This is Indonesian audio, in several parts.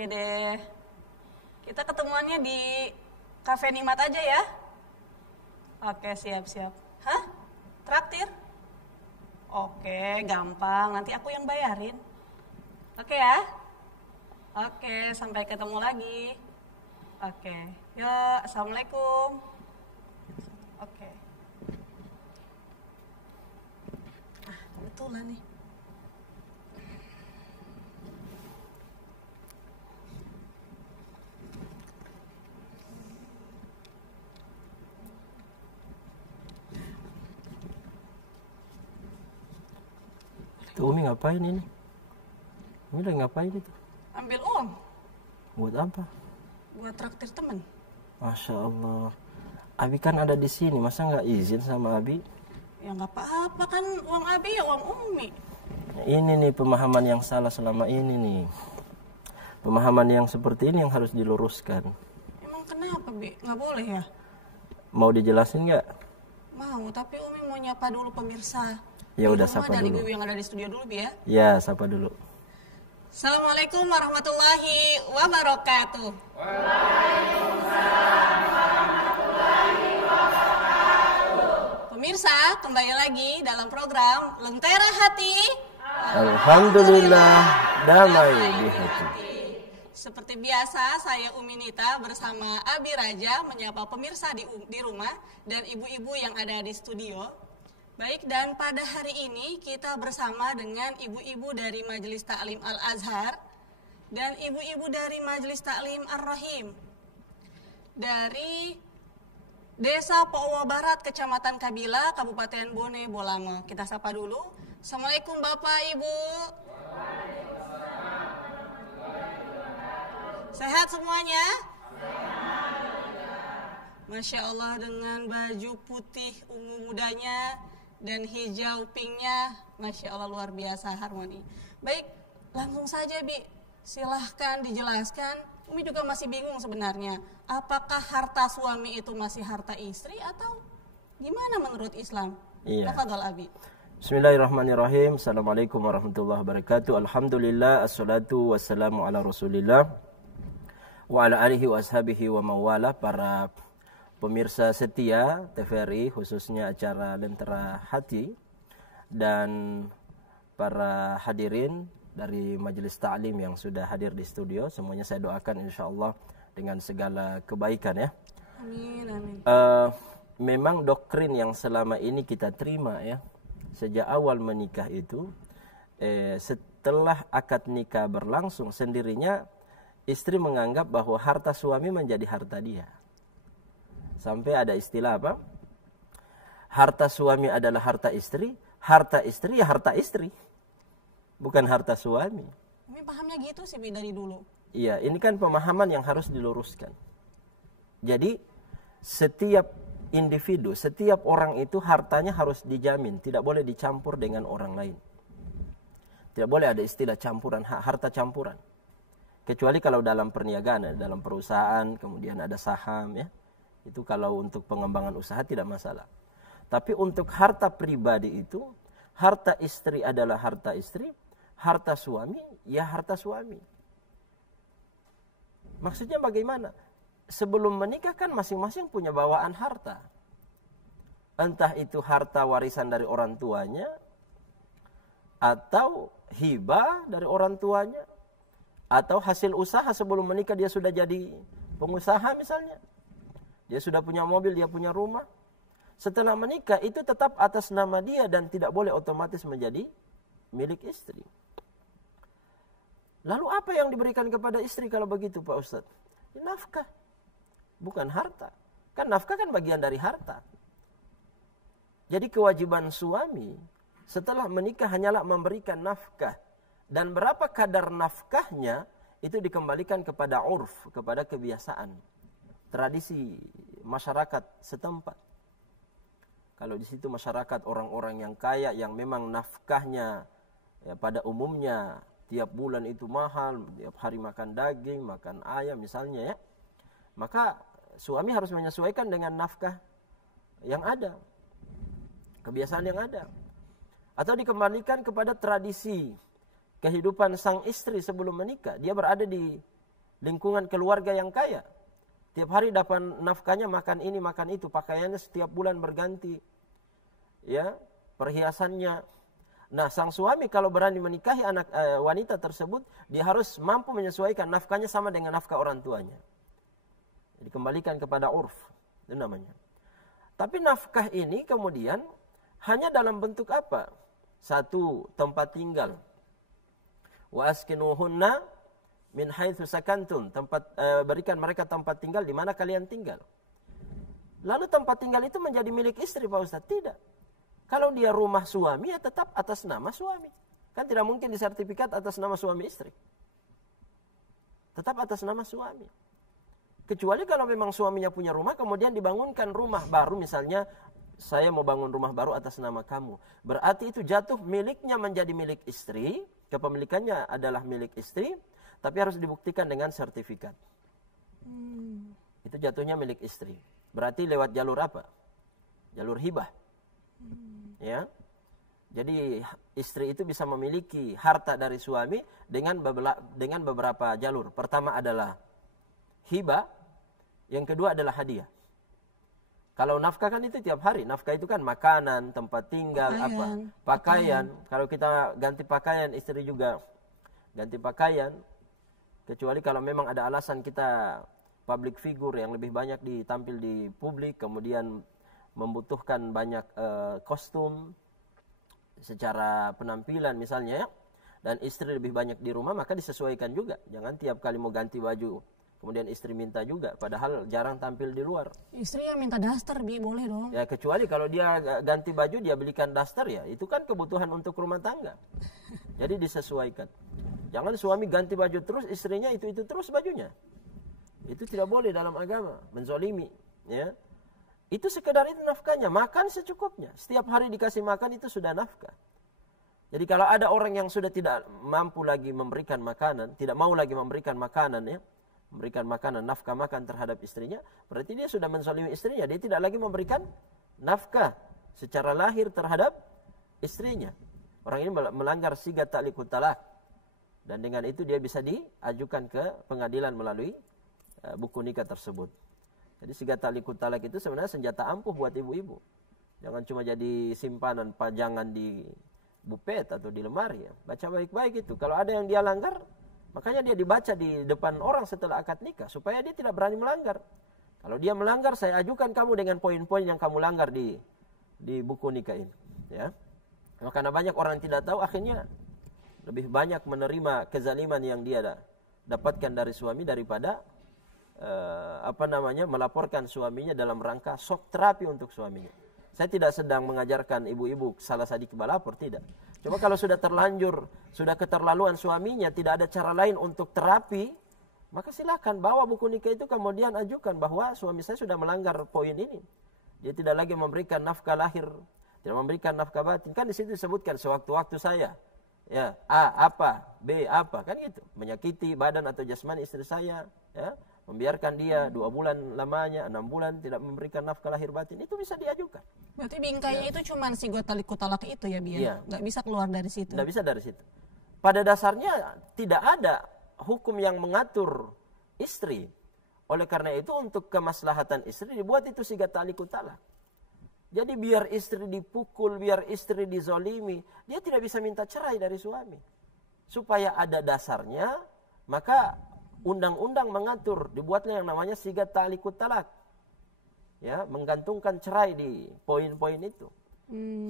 Oke deh. Kita ketemuannya di Cafe Nikmat aja ya. Oke, siap-siap. Hah? Traktir? Oke, gampang. Nanti aku yang bayarin. Oke ya? Oke, sampai ketemu lagi. Oke. Yuk, assalamualaikum. Oke. Kebetulan nih. Itu Umi ngapain ini? Umi lagi ngapain itu? Ambil uang Buat apa? buat traktir temen. Masya Allah. Abi kan ada di sini, masa nggak izin sama Abi? Ya nggak apa-apa kan, uang Abi ya uang Umi. Ya, ini nih pemahaman yang salah selama ini nih. Pemahaman yang seperti ini yang harus diluruskan. Emang kenapa, Bi? Nggak boleh ya? Mau dijelasin nggak? Mau, tapi Umi mau nyapa dulu pemirsa. Ya Di udah, rumah sapa dan dulu. ibu yang ada di studio dulu, Bi ya. Ya, sapa dulu. Assalamualaikum warahmatullahi wabarakatuh. Pemirsa, kembali lagi dalam program Lentera Hati. Alhamdulillah, damai di hati. Seperti biasa, saya Umi Nita bersama Abi Raja menyapa pemirsa di rumah dan ibu-ibu yang ada di studio. Baik, dan pada hari ini kita bersama dengan ibu-ibu dari Majelis Ta'lim Al-Azhar dan ibu-ibu dari Majelis Ta'lim Ar-Rahim dari Desa Powo Barat, Kecamatan Kabila, Kabupaten Bone Bolango. Kita sapa dulu. Assalamualaikum Bapak Ibu. Sehat semuanya? Masya Allah, dengan baju putih ungu mudanya dan hijau pinknya, Masya Allah luar biasa harmoni. Baik, langsung saja Bi, silahkan dijelaskan. Umi juga masih bingung sebenarnya, apakah harta suami itu masih harta istri atau gimana menurut Islam? Iya. Tafadhol Abi. Bismillahirrahmanirrahim. Assalamualaikum warahmatullahi wabarakatuh. Alhamdulillah, assalatu wassalamu ala rasulillah wa ala alihi wa ashabihi wa mawala. Para pemirsa setia TVRI, khususnya acara Lentera Hati, dan para hadirin dari Majelis Ta'lim yang sudah hadir di studio, semuanya saya doakan insyaallah dengan segala kebaikan ya. Amin, amin. Memang doktrin yang selama ini kita terima ya, sejak awal menikah itu, setelah akad nikah berlangsung sendirinya, istri menganggap bahwa harta suami menjadi harta dia. Sampai ada istilah apa? Harta suami adalah harta istri ya harta istri, bukan harta suami. Umi pahamnya gitu sih Bi dari dulu. Iya, ini kan pemahaman yang harus diluruskan. Jadi setiap individu, setiap orang itu hartanya harus dijamin, tidak boleh dicampur dengan orang lain. Tidak boleh ada istilah campuran, harta campuran. Kecuali kalau dalam perniagaan, dalam perusahaan, kemudian ada saham ya. Itu kalau untuk pengembangan usaha tidak masalah. Tapi untuk harta pribadi itu, harta istri adalah harta istri, harta suami ya harta suami. Maksudnya bagaimana? Sebelum menikah kan masing-masing punya bawaan harta. Entah itu harta warisan dari orang tuanya, atau hibah dari orang tuanya, atau hasil usaha sebelum menikah dia sudah jadi pengusaha misalnya. Dia sudah punya mobil, dia punya rumah. Setelah menikah itu tetap atas nama dia dan tidak boleh otomatis menjadi milik istri. Lalu apa yang diberikan kepada istri kalau begitu Pak Ustadz? Nafkah, bukan harta. Kan nafkah kan bagian dari harta. Jadi kewajiban suami setelah menikah hanyalah memberikan nafkah. Dan berapa kadar nafkahnya itu dikembalikan kepada urf, kepada kebiasaan, tradisi masyarakat setempat. Kalau di situ masyarakat orang-orang yang kaya yang memang nafkahnya ya, pada umumnya tiap bulan itu mahal, tiap hari makan daging, makan ayam misalnya ya, maka suami harus menyesuaikan dengan nafkah yang ada, kebiasaan yang ada, atau dikembalikan kepada tradisi kehidupan sang istri sebelum menikah. Dia berada di lingkungan keluarga yang kaya. Tiap hari dapat nafkahnya, makan ini, makan itu, pakaiannya setiap bulan berganti. Ya, perhiasannya. Nah, sang suami kalau berani menikahi wanita tersebut, dia harus mampu menyesuaikan nafkahnya sama dengan nafkah orang tuanya. Dikembalikan kepada urf, itu namanya. Tapi nafkah ini kemudian hanya dalam bentuk apa? Satu, tempat tinggal. Wa askinuhunna min haitsu sakantum, berikan mereka tempat tinggal di mana kalian tinggal. Lalu tempat tinggal itu menjadi milik istri, Pak Ustaz? Tidak. Kalau dia rumah suami, ya tetap atas nama suami. Kan tidak mungkin di sertifikat atas nama suami istri. Tetap atas nama suami. Kecuali kalau memang suaminya punya rumah, kemudian dibangunkan rumah baru, misalnya saya mau bangun rumah baru atas nama kamu. Berarti itu jatuh miliknya menjadi milik istri, kepemilikannya adalah milik istri, tapi harus dibuktikan dengan sertifikat. Itu jatuhnya milik istri. Berarti lewat jalur apa? Jalur hibah. Ya. Jadi istri itu bisa memiliki harta dari suami dengan beberapa jalur. Pertama adalah hibah, yang kedua adalah hadiah. Kalau nafkah kan itu tiap hari. Nafkah itu kan makanan, tempat tinggal, pakaian. Kalau kita ganti pakaian, istri juga ganti pakaian. Kecuali kalau memang ada alasan kita public figure yang lebih banyak ditampil di publik, kemudian membutuhkan banyak kostum secara penampilan misalnya, dan istri lebih banyak di rumah, maka disesuaikan juga. Jangan tiap kali mau ganti baju kemudian istri minta juga, padahal jarang tampil di luar. Istri yang minta daster, Bi, boleh dong? Ya, kecuali kalau dia ganti baju, dia belikan daster, ya itu kan kebutuhan untuk rumah tangga. Jadi disesuaikan. Jangan suami ganti baju terus, istrinya itu terus bajunya. Itu tidak boleh dalam agama, menzolimi. Ya. Itu sekedar itu nafkahnya, makan secukupnya. Setiap hari dikasih makan itu sudah nafkah. Jadi kalau ada orang yang sudah tidak mampu lagi memberikan makanan, tidak mau lagi memberikan makanan, ya, memberikan makanan, nafkah makan terhadap istrinya, berarti dia sudah menzalimi istrinya. Dia tidak lagi memberikan nafkah secara lahir terhadap istrinya. Orang ini melanggar sigat ta'liqut talaq. Dan dengan itu dia bisa diajukan ke pengadilan melalui buku nikah tersebut. Jadi sigat ta'liqut talaq itu sebenarnya senjata ampuh buat ibu-ibu. Jangan cuma jadi simpanan pajangan di bupet atau di lemari, ya. Baca baik-baik itu. Kalau ada yang dia langgar, makanya dia dibaca di depan orang setelah akad nikah supaya dia tidak berani melanggar. Kalau dia melanggar, saya ajukan kamu dengan poin-poin yang kamu langgar di buku nikah ini, ya. Karena banyak orang yang tidak tahu, akhirnya lebih banyak menerima kezaliman yang dia dapatkan dari suami daripada melaporkan suaminya dalam rangka shock terapi untuk suaminya. Saya tidak sedang mengajarkan ibu-ibu salah sadik balapor, tidak. Cuma kalau sudah terlanjur, sudah keterlaluan suaminya, tidak ada cara lain untuk terapi, maka silakan bawa buku nikah itu kemudian ajukan bahwa suami saya sudah melanggar poin ini. Dia tidak lagi memberikan nafkah lahir, tidak memberikan nafkah batin. Kan di situ disebutkan sewaktu-waktu saya, ya, A apa, B apa, kan gitu. Menyakiti badan atau jasmani istri saya, ya, membiarkan dia 2 bulan lamanya, 6 bulan tidak memberikan nafkah lahir batin, itu bisa diajukan. Berarti bingkainya itu cuma sigat ta'liqut talaq itu ya, Bi? Ya. Nggak bisa keluar dari situ? Nggak bisa dari situ. Pada dasarnya tidak ada hukum yang mengatur istri. Oleh karena itu untuk kemaslahatan istri dibuat itu sigat ta'liqut talaq. Jadi biar istri dipukul, biar istri dizolimi, dia tidak bisa minta cerai dari suami. Supaya ada dasarnya, maka undang-undang mengatur, dibuatlah yang namanya sigat ta'liqut talaq. Ya, menggantungkan cerai di poin-poin itu.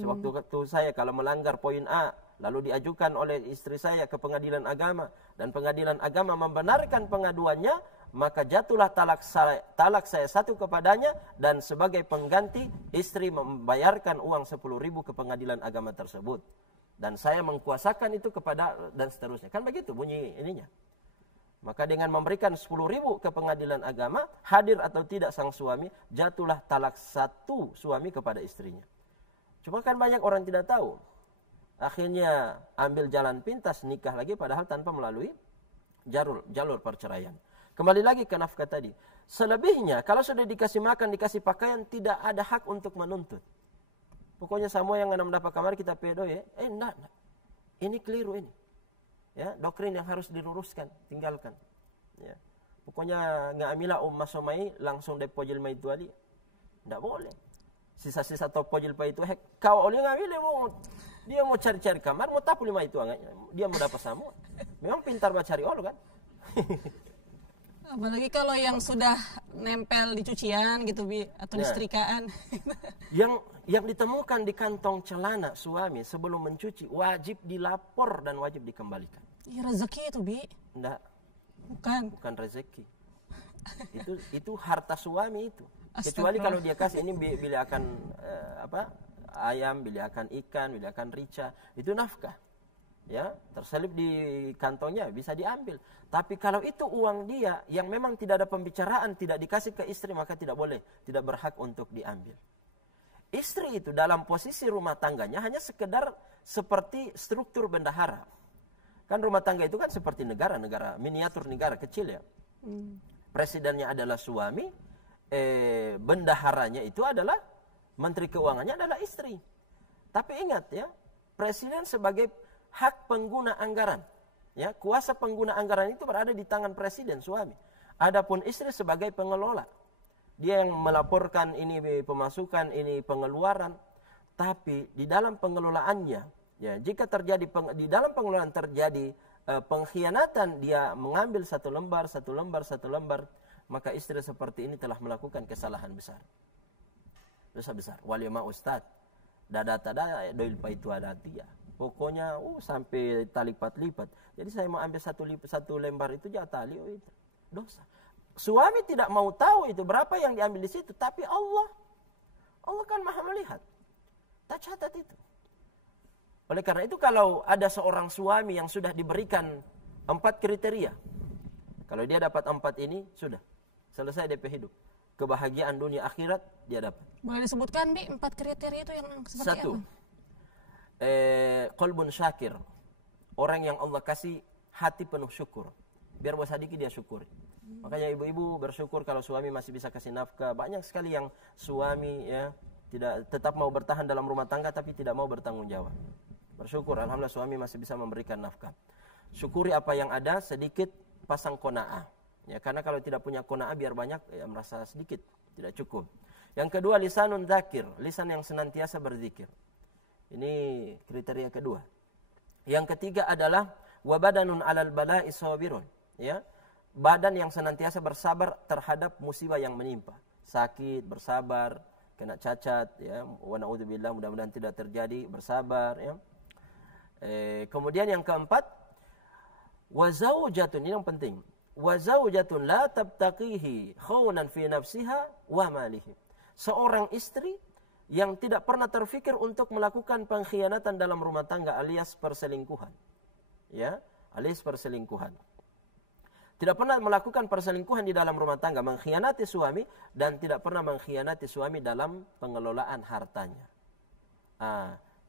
Sewaktu saya kalau melanggar poin A, lalu diajukan oleh istri saya ke pengadilan agama, dan pengadilan agama membenarkan pengaduannya, maka jatuhlah talak saya 1 kepadanya, dan sebagai pengganti istri membayarkan uang 10.000 ke pengadilan agama tersebut. Dan saya mengkuasakan itu kepada, dan seterusnya. Kan begitu bunyi ininya. Maka dengan memberikan 10.000 ke pengadilan agama, hadir atau tidak sang suami, jatuhlah talak 1 suami kepada istrinya. Cuma kan banyak orang tidak tahu. Akhirnya ambil jalan pintas, nikah lagi padahal tanpa melalui jalur perceraian. Kembali lagi ke nafkah tadi. Selebihnya, kalau sudah dikasih makan, dikasih pakaian, tidak ada hak untuk menuntut. Pokoknya semua yang mendapat kamar kita pedo ya. Enggak. Ini keliru ini. Ya, doktrin yang harus diluruskan, tinggalkan. Ya. Pokoknya ngamila masomai langsung depojil mai itu ali. Tidak boleh. Sisa-sisa topojil pa itu kau oleh ngambil dia mau cari-cari kamar, mau tapu lima itu anaknya. Dia mau dapat semua. Memang pintar cari ol kan. Apalagi kalau yang sudah nempel di cucian gitu Bi, atau di setrikaan. Yang ditemukan di kantong celana suami sebelum mencuci wajib dilapor dan wajib dikembalikan. Ya, rezeki itu Bi. Enggak. Bukan rezeki. Itu harta suami itu. Kecuali kalau dia kasih ini beli akan ayam, beli akan ikan, beli akan rica, itu nafkah. Ya, terselip di kantongnya bisa diambil. Tapi kalau itu uang dia yang memang tidak ada pembicaraan, tidak dikasih ke istri, maka tidak boleh, tidak berhak untuk diambil. Istri itu dalam posisi rumah tangganya hanya sekedar seperti struktur bendahara. Kan rumah tangga itu kan seperti negara miniatur negara kecil ya. Presidennya adalah suami, bendaharanya itu adalah menteri keuangannya adalah istri. Tapi ingat ya, presiden sebagai hak pengguna anggaran, ya, kuasa pengguna anggaran itu berada di tangan presiden suami. Adapun istri sebagai pengelola, dia yang melaporkan ini pemasukan, ini pengeluaran. Tapi di dalam pengelolaannya, ya, jika terjadi di dalam pengelolaan terjadi pengkhianatan, dia mengambil satu lembar, maka istri seperti ini telah melakukan kesalahan besar. Dosa besar. Walima ustad, dada doil pa itu ada dia. Pokoknya sampai tali lipat. Jadi saya mau ambil satu lembar itu jatah tali itu. Dosa. Suami tidak mau tahu itu berapa yang diambil di situ, tapi Allah kan Maha melihat. Tak catat itu. Oleh karena itu kalau ada seorang suami yang sudah diberikan 4 kriteria, kalau dia dapat 4 ini, sudah selesai DP hidup. Kebahagiaan dunia akhirat dia dapat. Boleh disebutkan Bi 4 kriteria itu yang seperti 1. Qalbun syakir. Orang yang Allah kasih hati penuh syukur. Biar bos sadiki dia syukuri. Makanya ibu-ibu bersyukur kalau suami masih bisa kasih nafkah. Banyak sekali yang suami ya tidak tetap mau bertahan dalam rumah tangga tapi tidak mau bertanggung jawab. Bersyukur alhamdulillah suami masih bisa memberikan nafkah. Syukuri apa yang ada, sedikit pasang qanaah. Ya, karena kalau tidak punya qanaah biar banyak ya merasa sedikit, tidak cukup. Yang kedua lisanun dzakir, lisan yang senantiasa berzikir. Ini kriteria kedua. Yang ketiga adalah wa badanun 'alal bala'i sabirun, ya. Badan yang senantiasa bersabar terhadap musibah yang menimpa. Sakit, bersabar, kena cacat, ya. Wa na'udzubillah, mudah-mudahan tidak terjadi, bersabar, ya. Kemudian yang keempat, wa zaujatun, ini yang penting. Wa zaujatun la tabtaqihi khawnan fi nafsiha wa malihi. Seorang istri yang tidak pernah terfikir untuk melakukan pengkhianatan dalam rumah tangga alias perselingkuhan. Ya, alias perselingkuhan. Tidak pernah melakukan perselingkuhan di dalam rumah tangga, mengkhianati suami dan tidak pernah mengkhianati suami dalam pengelolaan hartanya.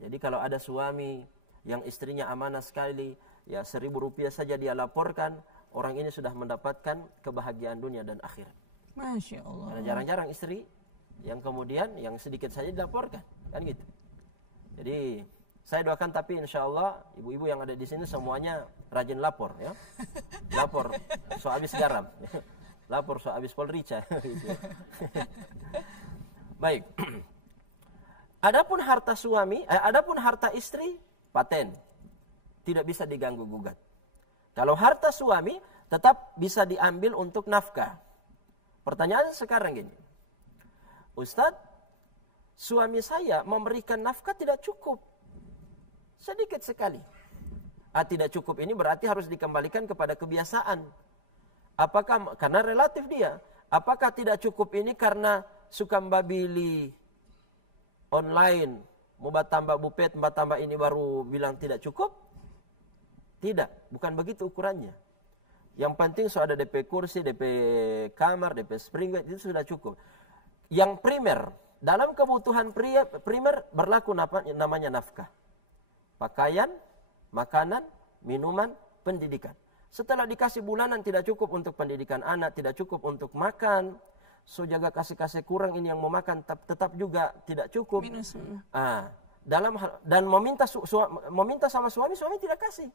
Jadi kalau ada suami yang istrinya amanah sekali, ya 1.000 rupiah saja dia laporkan, orang ini sudah mendapatkan kebahagiaan dunia dan akhirat. Masya Allah. Karena jarang-jarang istri yang kemudian yang sedikit saja dilaporkan, kan gitu. Jadi saya doakan, tapi insya Allah ibu-ibu yang ada di sini semuanya rajin lapor, ya. Lapor so habis garam, lapor so habis polrica. Baik. Adapun harta suami, adapun harta istri paten, tidak bisa diganggu gugat. Kalau harta suami tetap bisa diambil untuk nafkah. Pertanyaan sekarang gini, Ustadz, suami saya memberikan nafkah tidak cukup, sedikit sekali. Tidak cukup ini berarti harus dikembalikan kepada kebiasaan. Apakah karena relatif dia? Apakah tidak cukup ini karena suka mbabili online, mau tambah bupet, mbak tambah ini baru bilang tidak cukup? Tidak, bukan begitu ukurannya. Yang penting ada DP kursi, DP kamar, DP spring bed, itu sudah cukup. Yang primer, dalam kebutuhan primer berlaku namanya nafkah. Pakaian, makanan, minuman, pendidikan. Setelah dikasih bulanan tidak cukup untuk pendidikan anak, tidak cukup untuk makan, so jaga kasih kurang ini yang mau makan tetap juga tidak cukup. Minus. Dan meminta sama suami tidak kasih.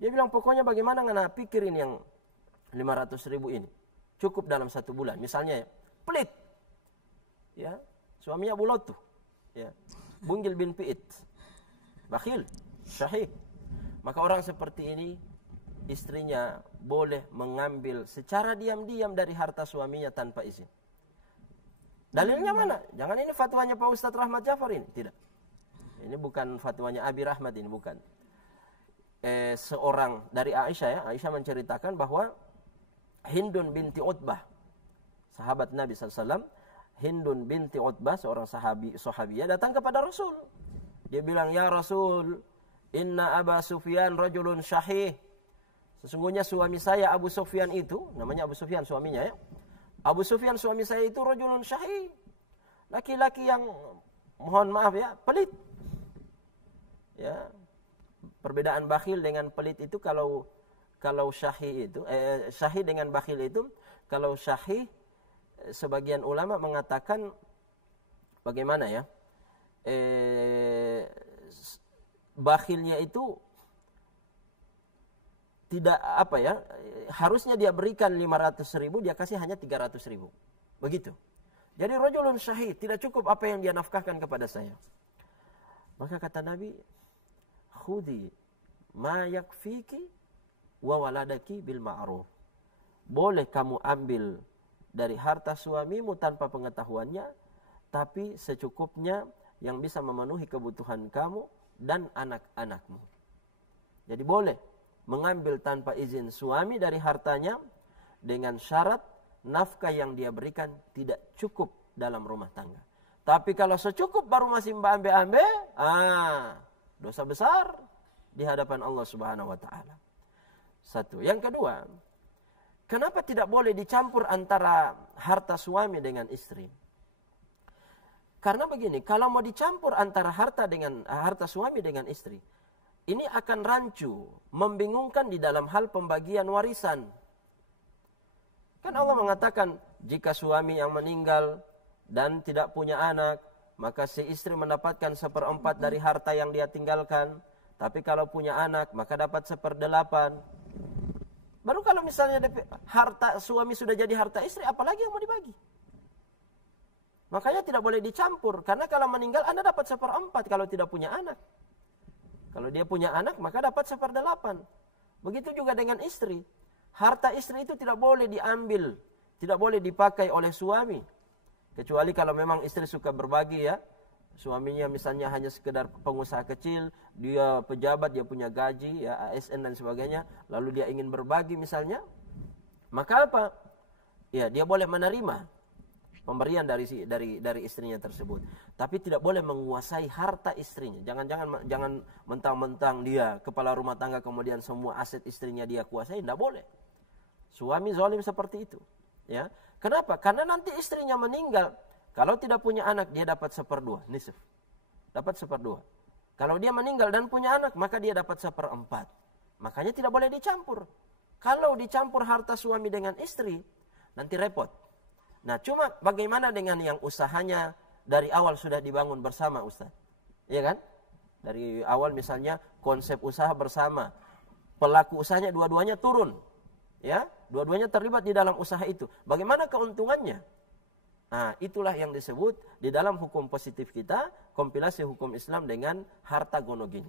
Dia bilang pokoknya bagaimana ngana pikir ini yang 500.000 ini. Cukup dalam 1 bulan. Misalnya ya, pelit. Ya, suaminya Abu Lotu. Ya. Bunggil bin Pi'it. Bakhil, syahih. Maka orang seperti ini, istrinya boleh mengambil secara diam-diam dari harta suaminya tanpa izin. Dalilnya mana? Jangan ini fatwanya Pak Ustadz Rahmat Jafar ini. Tidak. Ini bukan fatwanya Abi Rahmat ini, bukan. Seorang dari Aisyah ya, Aisyah menceritakan bahwa Hindun binti Utbah, sahabat Nabi SAW, Hindun binti Utbah, seorang sahabiyah datang kepada Rasul. Dia bilang, ya Rasul, inna Aba Sufyan rajulun syahih. Sesungguhnya suami saya Abu Sufyan itu, namanya Abu Sufyan suaminya ya. Abu Sufyan suami saya itu rajulun syahih. Laki-laki yang, mohon maaf ya, pelit. Ya. Perbedaan bakhil dengan pelit itu kalau syahih itu, syahih dengan bakhil itu, kalau syahih sebagian ulama mengatakan bagaimana ya? Bakhilnya itu tidak apa ya, harusnya dia berikan 500.000, dia kasih hanya 300.000. Begitu. Jadi rajulun syahih, tidak cukup apa yang dia nafkahkan kepada saya. Maka kata Nabi, khudi ma yakfiki wa waladaki bil ma'ruf. Boleh kamu ambil dari harta suamimu tanpa pengetahuannya, tapi secukupnya yang bisa memenuhi kebutuhan kamu dan anak-anakmu. Jadi boleh mengambil tanpa izin suami dari hartanya dengan syarat nafkah yang dia berikan tidak cukup dalam rumah tangga. Tapi kalau secukup baru masih ambe-ambe, dosa besar di hadapan Allah Subhanahu wa taala. Satu. Yang kedua, kenapa tidak boleh dicampur antara harta suami dengan istri? Karena begini, kalau mau dicampur antara harta suami dengan istri, ini akan rancu, membingungkan di dalam hal pembagian warisan. Kan Allah mengatakan, jika suami yang meninggal dan tidak punya anak, maka si istri mendapatkan 1/4 dari harta yang dia tinggalkan. Tapi kalau punya anak, maka dapat 1/8. Baru kalau misalnya harta suami sudah jadi harta istri, apalagi yang mau dibagi? Makanya tidak boleh dicampur. Karena kalau meninggal, Anda dapat 1/4 kalau tidak punya anak. Kalau dia punya anak, maka dapat 1/8. Begitu juga dengan istri. Harta istri itu tidak boleh diambil, tidak boleh dipakai oleh suami. Kecuali kalau memang istri suka berbagi ya. Suaminya misalnya hanya sekedar pengusaha kecil, dia pejabat, dia punya gaji, ya ASN dan sebagainya, lalu dia ingin berbagi misalnya, maka apa? Ya, dia boleh menerima pemberian dari istrinya tersebut. Tapi tidak boleh menguasai harta istrinya. Jangan mentang-mentang dia kepala rumah tangga kemudian semua aset istrinya dia kuasai, tidak boleh. Suami zalim seperti itu, ya. Kenapa? Karena nanti istrinya meninggal, kalau tidak punya anak dia dapat 1/2, nisf. Dapat 1/2. Kalau dia meninggal dan punya anak, maka dia dapat 1/4. Makanya tidak boleh dicampur. Kalau dicampur harta suami dengan istri, nanti repot. Nah, cuma bagaimana dengan yang usahanya dari awal sudah dibangun bersama, Ustaz? Iya kan? Dari awal misalnya konsep usaha bersama. Pelaku usahanya dua-duanya turun. Ya, dua-duanya terlibat di dalam usaha itu. Bagaimana keuntungannya? Nah, itulah yang disebut di dalam hukum positif kita, kompilasi hukum Islam dengan harta gonogini.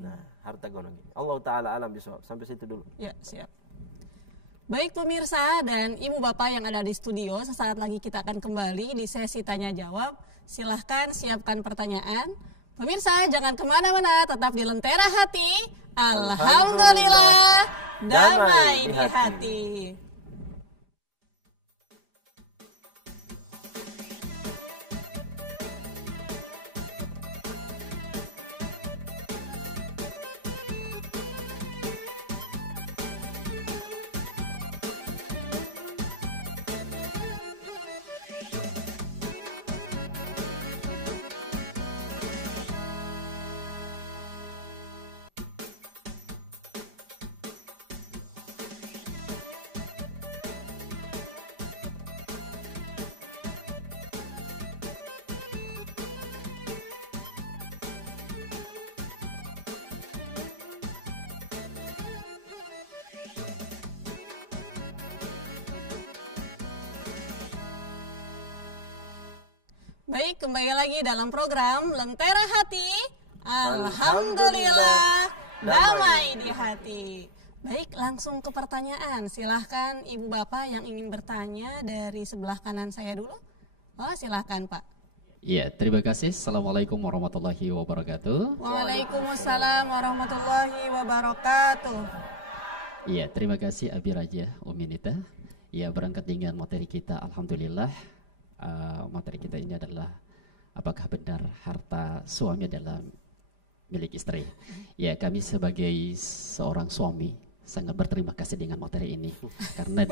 Nah, harta gonogini. Allah Ta'ala alam bisawab. Sampai situ dulu. Ya, siap. Baik pemirsa dan ibu bapak yang ada di studio, sesaat lagi kita akan kembali di sesi tanya jawab. Silahkan siapkan pertanyaan. Pemirsa jangan kemana-mana, tetap di Lentera Hati. Alhamdulillah, damai di hati. Baik, kembali lagi dalam program Lentera Hati. Alhamdulillah, damai di hati. Baik, langsung ke pertanyaan. Silahkan Ibu Bapak yang ingin bertanya dari sebelah kanan saya dulu. Oh, silahkan Pak. Iya, terima kasih. Assalamualaikum warahmatullahi wabarakatuh. Waalaikumsalam warahmatullahi wabarakatuh. Iya, terima kasih Abi Raja, Umi Nita. Ya, berangkat dengan materi kita, alhamdulillah. Materi kita ini adalah apakah benar harta suami adalah milik istri? Ya, kami sebagai seorang suami sangat berterima kasih dengan materi ini karena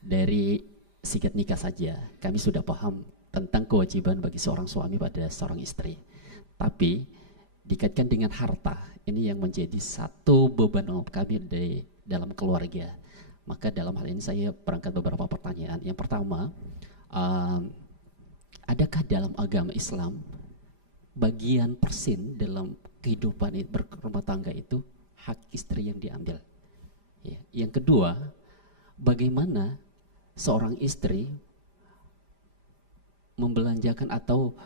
dari sikat nikah saja kami sudah paham tentang kewajiban bagi seorang suami pada seorang istri. Tapi dikaitkan dengan harta, ini yang menjadi satu beban kami dalam keluarga. Maka dalam hal ini saya berangkat beberapa pertanyaan. Yang pertama, adakah dalam agama Islam bagian persen dalam kehidupan berumah tangga itu hak istri yang diambil? Ya. Yang kedua, bagaimana seorang istri membelanjakan atau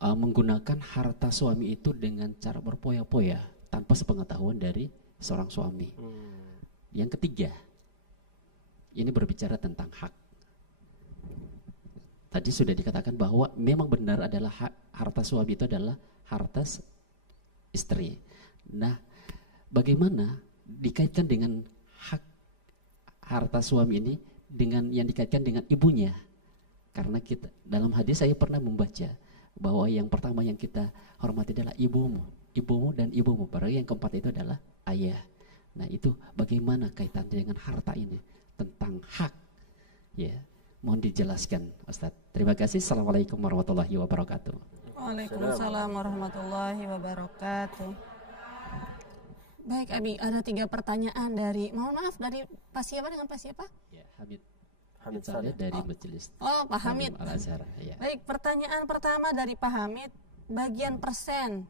menggunakan harta suami itu dengan cara berpoya-poya tanpa sepengetahuan dari seorang suami. Yang ketiga, ini berbicara tentang hak. Tadi sudah dikatakan bahwa memang benar adalah harta suami itu adalah harta istri. Nah, bagaimana dikaitkan dengan hak harta suami ini dengan yang dikaitkan dengan ibunya? Karena kita dalam hadis saya pernah membaca bahwa yang pertama yang kita hormati adalah ibumu dan ibumu. Padahal yang keempat itu adalah ayah. Nah, itu bagaimana kaitannya dengan harta ini tentang hak? Ya, mohon dijelaskan, Ustaz. Terima kasih. Assalamualaikum warahmatullahi wabarakatuh. Waalaikumsalam warahmatullahi wabarakatuh. Baik Abi, ada 3 pertanyaan dari, mohon maaf, dari Pak siapa dengan Pak siapa? Ya, Hamid Saleh dari Majelis. Oh, Pak Hamid. Al-Azhar, ya. Baik, pertanyaan pertama dari Pak Hamid, bagian persen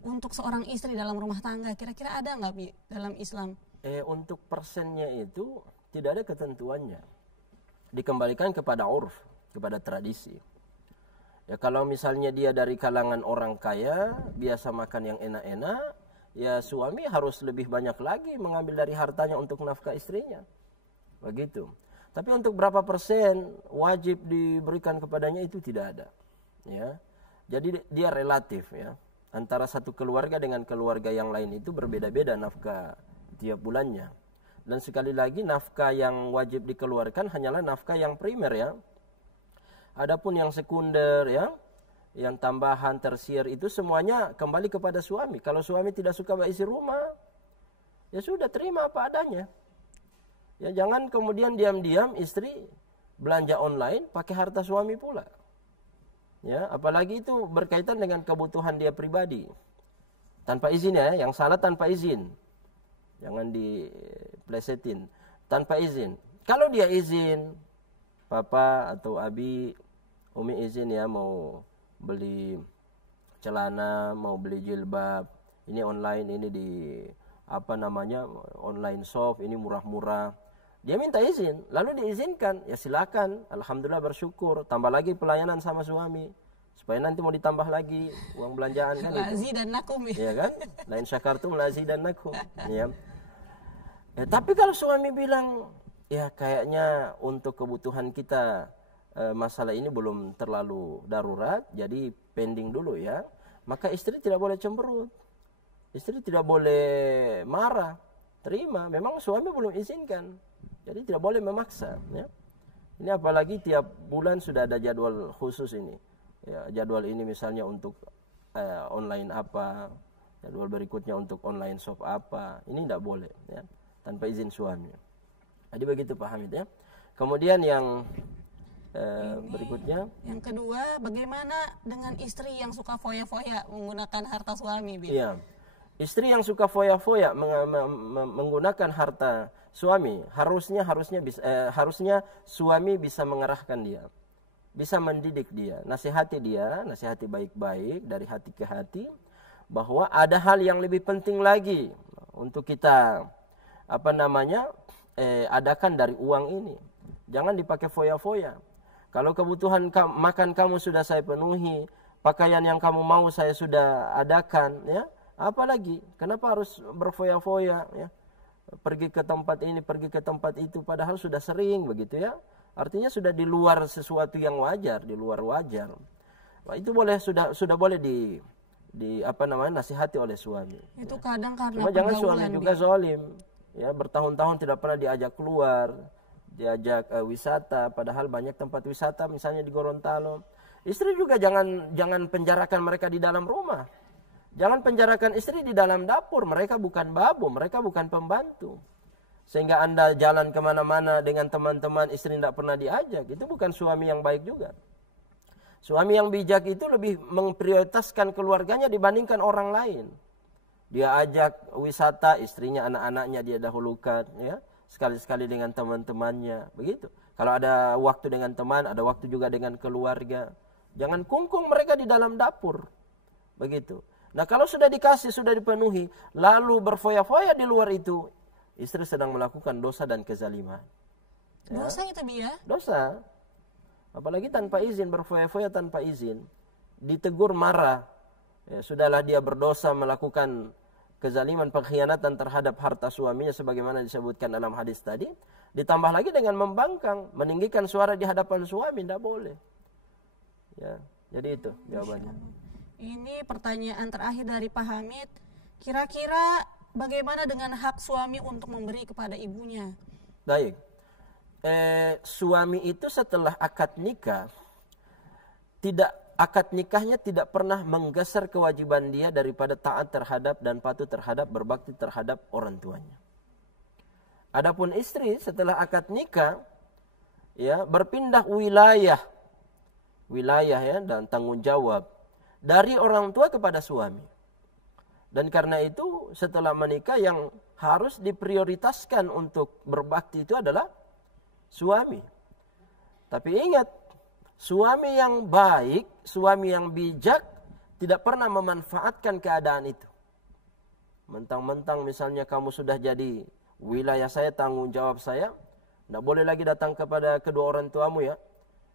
untuk seorang istri dalam rumah tangga, kira-kira ada nggak Bi dalam Islam? Untuk persennya itu tidak ada ketentuannya. Dikembalikan kepada urf, kepada tradisi. Ya, kalau misalnya dia dari kalangan orang kaya, biasa makan yang enak-enak, ya suami harus lebih banyak lagi mengambil dari hartanya untuk nafkah istrinya. Begitu. Tapi untuk berapa persen wajib diberikan kepadanya itu tidak ada. Ya. Jadi dia relatif ya. Antara satu keluarga dengan keluarga yang lain itu berbeda-beda nafkah tiap bulannya. Dan sekali lagi nafkah yang wajib dikeluarkan hanyalah nafkah yang primer ya. Adapun yang sekunder ya, yang tambahan tersier itu semuanya kembali kepada suami. Kalau suami tidak suka isi rumah, ya sudah terima apa adanya. Ya jangan kemudian diam-diam istri belanja online pakai harta suami pula. Ya, apalagi itu berkaitan dengan kebutuhan dia pribadi. Tanpa izin ya, yang salah tanpa izin. Jangan diplesetin. Tanpa izin. Kalau dia izin, Papa atau Abi, Umi izin ya mau beli celana, mau beli jilbab, ini online, ini di online shop, ini murah-murah. Dia minta izin, lalu diizinkan, ya silakan, alhamdulillah bersyukur, tambah lagi pelayanan sama suami, supaya nanti mau ditambah lagi uang belanjaan kan. Lazidannakum ya kan, lain syakartum lazidannakum. Ya. Ya, tapi kalau suami bilang, ya kayaknya untuk kebutuhan kita masalah ini belum terlalu darurat, jadi pending dulu ya, maka istri tidak boleh cemberut, istri tidak boleh marah, terima, memang suami belum izinkan. Jadi tidak boleh memaksa. Ya. Ini apalagi tiap bulan sudah ada jadwal khusus ini. Ya, jadwal ini misalnya untuk online apa, jadwal berikutnya untuk online shop apa. Ini tidak boleh, ya, tanpa izin suami. Jadi begitu Pak Hamid ya. Kemudian yang berikutnya. Yang kedua, bagaimana dengan istri yang suka foya-foya menggunakan harta suami? Iya. Istri yang suka foya-foya menggunakan harta suami, harusnya suami bisa mengarahkan dia, bisa mendidik dia, nasihati baik-baik dari hati ke hati, bahwa ada hal yang lebih penting lagi untuk kita adakan dari uang ini. Jangan dipakai foya-foya. Kalau kebutuhan makan kamu sudah saya penuhi, pakaian yang kamu mau saya sudah adakan, ya. Apalagi? Kenapa harus berfoya-foya, ya? Pergi ke tempat ini, pergi ke tempat itu, padahal sudah sering begitu, ya. Artinya sudah di luar sesuatu yang wajar, di luar wajar. Nah, itu boleh sudah boleh di nasihati oleh suami. Itu kadang karena Cuma jangan suami pergaulan, juga zalim, ya, bertahun-tahun tidak pernah diajak keluar, diajak wisata, padahal banyak tempat wisata misalnya di Gorontalo. Istri juga jangan penjarakan mereka di dalam rumah. Jangan penjarakan istri di dalam dapur, mereka bukan babu, mereka bukan pembantu. Sehingga Anda jalan kemana-mana dengan teman-teman, istri tidak pernah diajak, itu bukan suami yang baik juga. Suami yang bijak itu lebih memprioritaskan keluarganya dibandingkan orang lain. Dia ajak wisata, istrinya, anak-anaknya dia dahulukan, ya. Sekali-sekali dengan teman-temannya, begitu. Kalau ada waktu dengan teman, ada waktu juga dengan keluarga. Jangan kungkung mereka di dalam dapur, begitu. Nah, kalau sudah dikasih, sudah dipenuhi, lalu berfoya-foya di luar itu, istri sedang melakukan dosa dan kezaliman. Ya. Dosa itu, Bi, ya? Dosa. Apalagi tanpa izin, berfoya-foya tanpa izin. Ditegur marah. Ya, sudahlah dia berdosa melakukan kezaliman, pengkhianatan terhadap harta suaminya sebagaimana disebutkan dalam hadis tadi. Ditambah lagi dengan membangkang, meninggikan suara di hadapan suami, tidak boleh. Ya, jadi itu jawabannya. Ini pertanyaan terakhir dari Pak Hamid. Kira-kira bagaimana dengan hak suami untuk memberi kepada ibunya? Baik. Suami itu setelah akad nikah, akad nikahnya tidak pernah menggeser kewajiban dia daripada taat terhadap dan patuh terhadap, berbakti terhadap orang tuanya. Adapun istri setelah akad nikah, ya, berpindah wilayah ya, dan tanggung jawab dari orang tua kepada suami. Dan karena itu setelah menikah yang harus diprioritaskan untuk berbakti itu adalah suami. Tapi ingat, suami yang baik, suami yang bijak tidak pernah memanfaatkan keadaan itu. Mentang-mentang misalnya kamu sudah jadi wilayah saya, tanggung jawab saya, tidak boleh lagi datang kepada kedua orang tuamu, ya.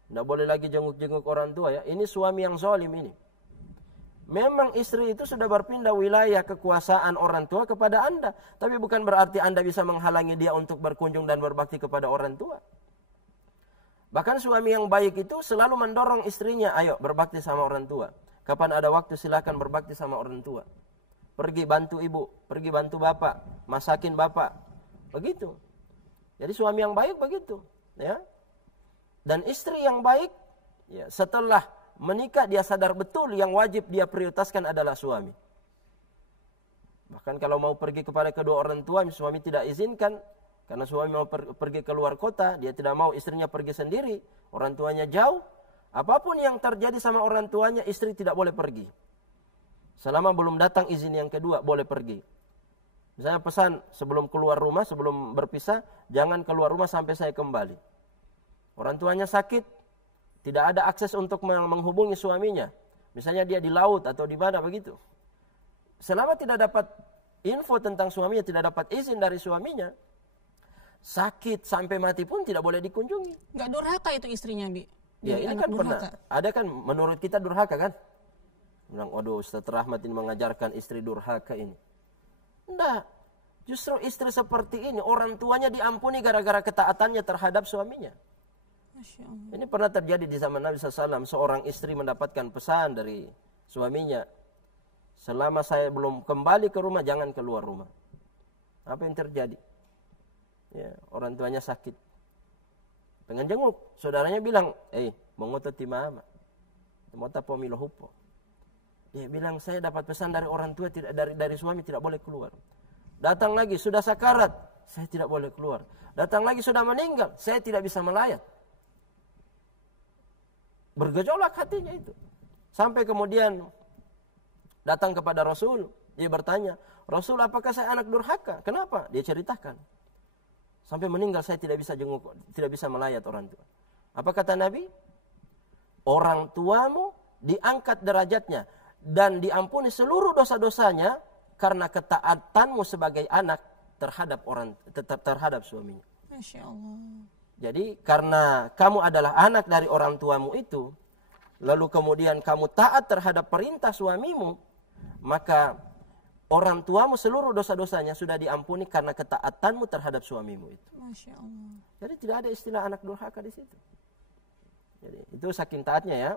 Tidak boleh lagi jenguk-jenguk orang tua, ya. Ini suami yang zalim ini. Memang istri itu sudah berpindah wilayah kekuasaan orang tua kepada Anda. Tapi bukan berarti Anda bisa menghalangi dia untuk berkunjung dan berbakti kepada orang tua. Bahkan suami yang baik itu selalu mendorong istrinya, ayo berbakti sama orang tua. Kapan ada waktu silakan berbakti sama orang tua. Pergi bantu ibu, pergi bantu bapak, masakin bapak. Begitu. Jadi suami yang baik begitu. Ya. Dan istri yang baik, ya, setelah menikah dia sadar betul yang wajib dia prioritaskan adalah suami. Bahkan kalau mau pergi kepada kedua orang tua, suami tidak izinkan karena suami mau pergi ke luar kota, dia tidak mau istrinya pergi sendiri, orang tuanya jauh. Apapun yang terjadi sama orang tuanya, istri tidak boleh pergi. Selama belum datang izin yang kedua, boleh pergi. Misalnya pesan sebelum keluar rumah, sebelum berpisah, jangan keluar rumah sampai saya kembali. Orang tuanya sakit, tidak ada akses untuk menghubungi suaminya. Misalnya dia di laut atau di mana begitu. Selama tidak dapat info tentang suaminya, tidak dapat izin dari suaminya, sakit sampai mati pun tidak boleh dikunjungi. Nggak durhaka itu istrinya, Bi? Ya, ini kan pernah. Ada kan menurut kita durhaka kan? Bilang, waduh, Ustaz Rahmat ini mengajarkan istri durhaka ini. Enggak. Justru istri seperti ini, orang tuanya diampuni gara-gara ketaatannya terhadap suaminya. Masya Allah. Ini pernah terjadi di zaman Nabi SAW. Seorang istri mendapatkan pesan dari suaminya, selama saya belum kembali ke rumah, jangan keluar rumah. Apa yang terjadi? Ya, orang tuanya sakit. Pengen jenguk, saudaranya bilang, mengotot timama, mota pomilo hupo. Dia bilang, saya dapat pesan dari orang tua, tidak dari suami, tidak boleh keluar. Datang lagi, sudah sakarat, saya tidak boleh keluar. Datang lagi, sudah meninggal, saya tidak bisa melayat. Bergejolak hatinya itu. Sampai kemudian datang kepada Rasul, dia bertanya, Rasul, apakah saya anak durhaka? Kenapa? Dia ceritakan. Sampai meninggal saya tidak bisa jenguk, tidak bisa melayat orang tua. Apa kata Nabi? Orang tuamu diangkat derajatnya dan diampuni seluruh dosa-dosanya karena ketaatanmu sebagai anak terhadap suaminya. Masya Allah. Jadi karena kamu adalah anak dari orang tuamu itu, lalu kemudian kamu taat terhadap perintah suamimu, maka orang tuamu seluruh dosa-dosanya sudah diampuni karena ketaatanmu terhadap suamimu itu. Masya Allah. Jadi tidak ada istilah anak durhaka di situ. Jadi itu saking taatnya ya.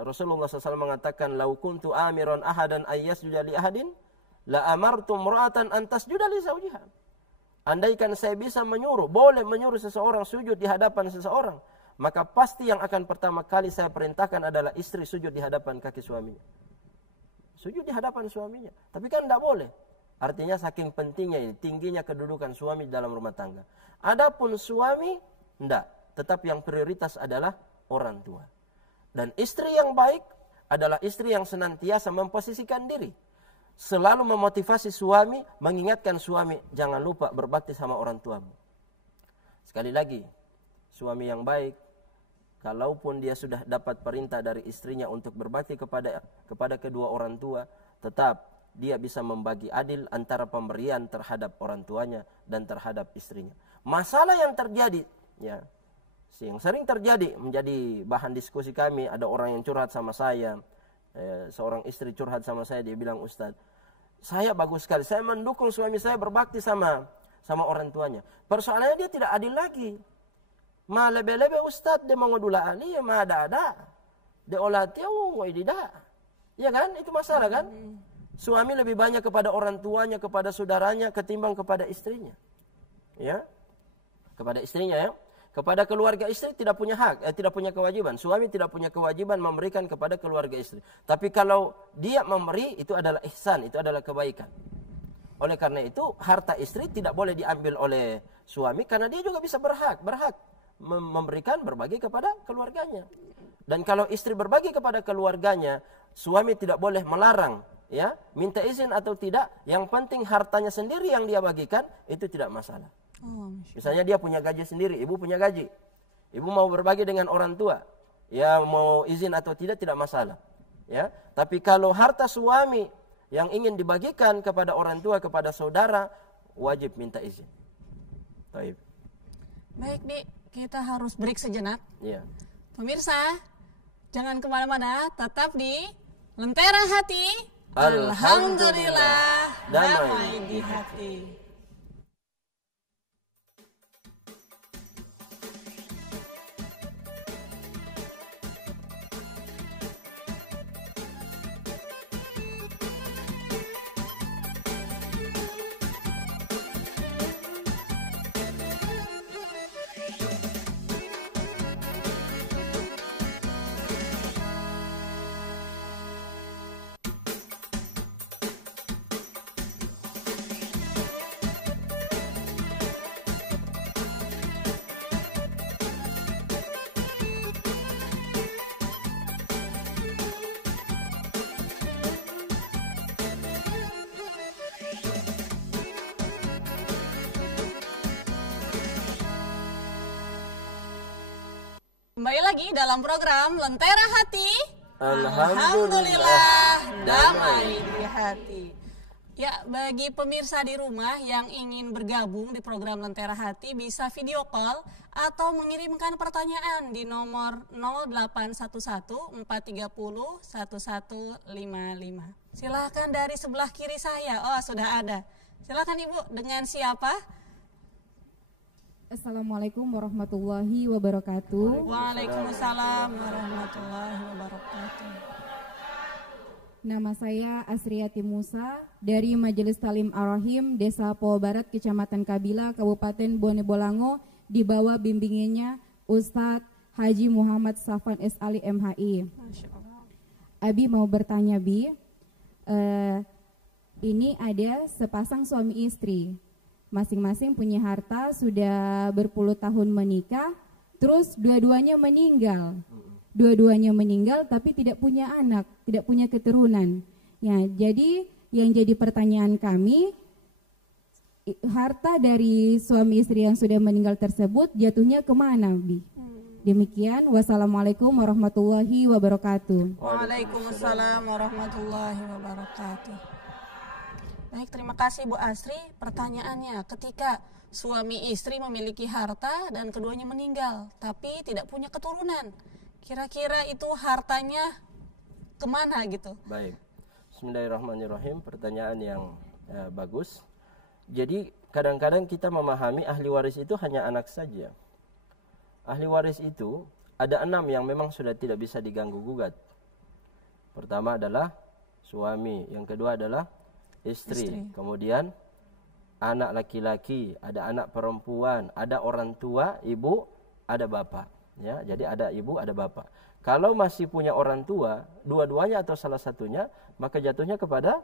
Rasulullah SAW mengatakan, "Lau kuntu amiran ahadan ayyasjuda li ahadin, la amartu imra'atan an tasjuda li zawjiha." Andaikan saya bisa boleh menyuruh seseorang sujud di hadapan seseorang, maka pasti yang akan pertama kali saya perintahkan adalah istri sujud di hadapan kaki suaminya. Sujud di hadapan suaminya. Tapi kan tidak boleh. Artinya saking pentingnya ini, tingginya kedudukan suami dalam rumah tangga. Adapun suami, tidak. Tetap yang prioritas adalah orang tua. Dan istri yang baik adalah istri yang senantiasa memposisikan diri. Selalu memotivasi suami, mengingatkan suami, jangan lupa berbakti sama orang tuamu. Sekali lagi, suami yang baik, kalaupun dia sudah dapat perintah dari istrinya untuk berbakti kepada kedua orang tua, tetap dia bisa membagi adil antara pemberian terhadap orang tuanya dan terhadap istrinya. Masalah yang terjadi, ya, yang sering terjadi menjadi bahan diskusi kami, ada orang yang curhat sama saya, seorang istri curhat sama saya, dia bilang, "Ustaz, saya bagus sekali, saya mendukung suami saya berbakti sama orang tuanya. Persoalannya dia tidak adil lagi. Ma lebe-lebe Ustaz, dia mengodula ali, ma ada. Dia olati, tidak. Ya kan, itu masalah kan? Suami lebih banyak kepada orang tuanya, kepada saudaranya, ketimbang kepada istrinya. Ya, kepada istrinya ya. Kepada keluarga istri tidak punya hak, tidak punya kewajiban. Suami tidak punya kewajiban memberikan kepada keluarga istri. Tapi kalau dia memberi, itu adalah ihsan, itu adalah kebaikan. Oleh karena itu, harta istri tidak boleh diambil oleh suami, karena dia juga bisa berhak memberikan, berbagi kepada keluarganya. Dan kalau istri berbagi kepada keluarganya, suami tidak boleh melarang, ya, minta izin atau tidak. Yang penting hartanya sendiri yang dia bagikan, itu tidak masalah. Misalnya dia punya gaji sendiri, ibu punya gaji. Ibu mau berbagi dengan orang tua, ya, mau izin atau tidak masalah. Ya, tapi kalau harta suami yang ingin dibagikan kepada orang tua, kepada saudara, wajib minta izin. Baik. Baik, Bi, kita harus break sejenak. Ya. Pemirsa, jangan kemana-mana, tetap di Lentera Hati. Alhamdulillah, damai di hati. Kembali lagi dalam program Lentera Hati. Alhamdulillah, damai di hati. Ya, bagi pemirsa di rumah yang ingin bergabung di program Lentera Hati, bisa video call atau mengirimkan pertanyaan di nomor 0811 430 1155. Silakan dari sebelah kiri saya. Oh, sudah ada. Silakan Ibu, dengan siapa? Assalamualaikum warahmatullahi wabarakatuh. Waalaikumsalam warahmatullahi wabarakatuh. Nama saya Asriati Musa dari Majelis Talim Ar-Rahim Desa Powo Barat, Kecamatan Kabila, Kabupaten Bone Bolango, di bawah bimbingannya Ustadz Haji Muhammad Safwan S. Ali MHI. Abi mau bertanya, Bi, ini ada sepasang suami istri. Masing-masing punya harta, sudah berpuluh tahun menikah, terus dua-duanya meninggal. Dua-duanya meninggal tapi tidak punya anak, tidak punya keturunan. Ya, jadi yang jadi pertanyaan kami, harta dari suami istri yang sudah meninggal tersebut jatuhnya kemana, Bi? Demikian, wassalamualaikum warahmatullahi wabarakatuh. Waalaikumsalam warahmatullahi wabarakatuh. Baik, terima kasih Bu Asri. Pertanyaannya, ketika suami istri memiliki harta dan keduanya meninggal, tapi tidak punya keturunan, kira-kira itu hartanya kemana gitu? Baik, bismillahirrahmanirrahim. Pertanyaan yang bagus. Jadi kadang-kadang kita memahami ahli waris itu hanya anak saja. Ahli waris itu ada 6 yang memang sudah tidak bisa diganggu gugat. Pertama adalah suami, yang kedua adalah istri. Kemudian anak laki-laki, ada anak perempuan, ada orang tua, ibu, ada bapak. Ya, jadi ada ibu, ada bapak. Kalau masih punya orang tua, dua-duanya atau salah satunya, maka jatuhnya kepada